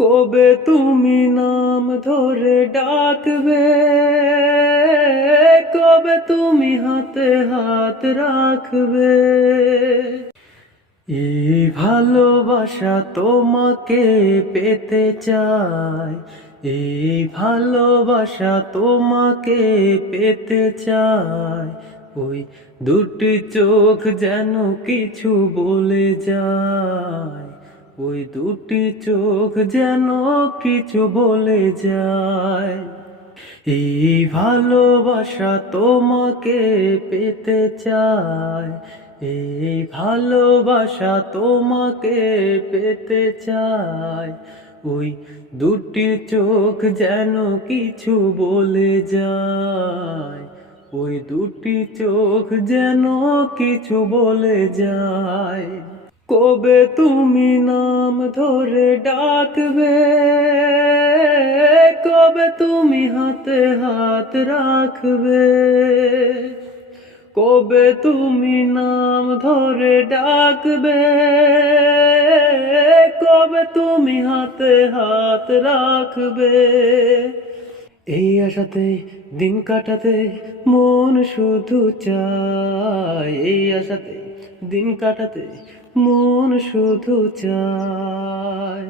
কবে তুমি নাম ধরে ডাকবে, কবে তুমি হাতে হাত রাখবে। এই ভালোবাসা তোমাকে পেতে চাই, এই ভালোবাসা তোমাকে পেতে চাই। ওই দুটি চোখ যেন কিছু বলে যায়, ওই দুটি চোখ যেন কিছু বলে যায়। এই ভালোবাসা তোমাকে পেতে চাই, এই ভালোবাসা তোমাকে পেতে চাই। ওই দুটি চোখ যেন কিছু বলে যায়, ওই দুটি চোখ যেন কিছু বলে যায়। কবে তুমি নাম ধরে ডাকবে, কবে তুমি হাতে হাত রাখবে। কবে তুমি নাম ধরে ডাকবে, কবে তুমি হাতে হাত রাখবে। এই আশাতে দিন কাটাতে মন শুধু চায়, এই আশাতে দিন কাটাতে মন শুধু চায়।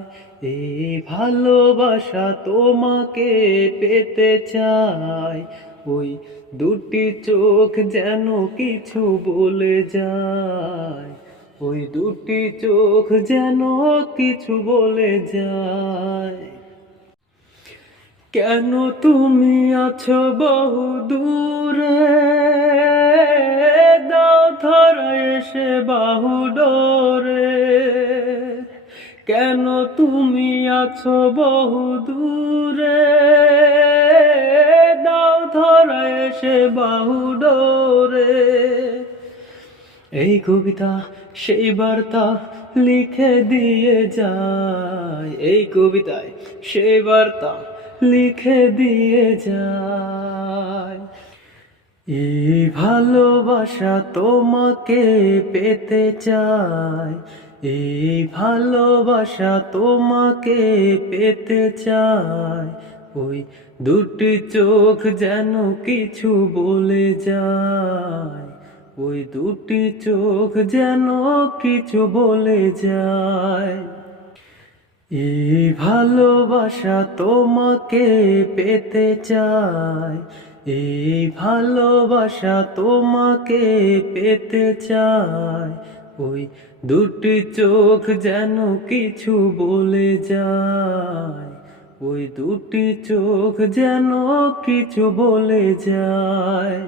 এই ভালোবাসা তোমাকে পেতে চাই, ওই দুটি চোখ যেন কিছু বলে যায়, ওই দুটি চোখ যেন কিছু বলে যায়। কেন তুমি আছো বহু দূরে, দাও ধরা এসে বাহু ডোরে। কেন তুমি আছো বহু দূরে, দাও ধরা এসে বাহু ডোরে। এই কবিতা সেই বার্তা লিখে দিয়ে যায়, এই কবিতায় সেই বার্তা লিখে দিয়ে যায়। এই ভালোবাসা তোমাকে পেতে চাই, এই ভালোবাসা তোমাকে পেতে চাই। ওই দুটি চোখ যেন কিছু বলে যায়, ওই দুটি চোখ যেন কিছু বলে যায়। এই ভালোবাসা তোমাকে পেতে চাই, এই ভালোবাসা তোমাকে পেতে চাই। ওই দুটি চোখ যেন কিছু বলে যায়, ওই দুটি চোখ যেন কিছু বলে যায়।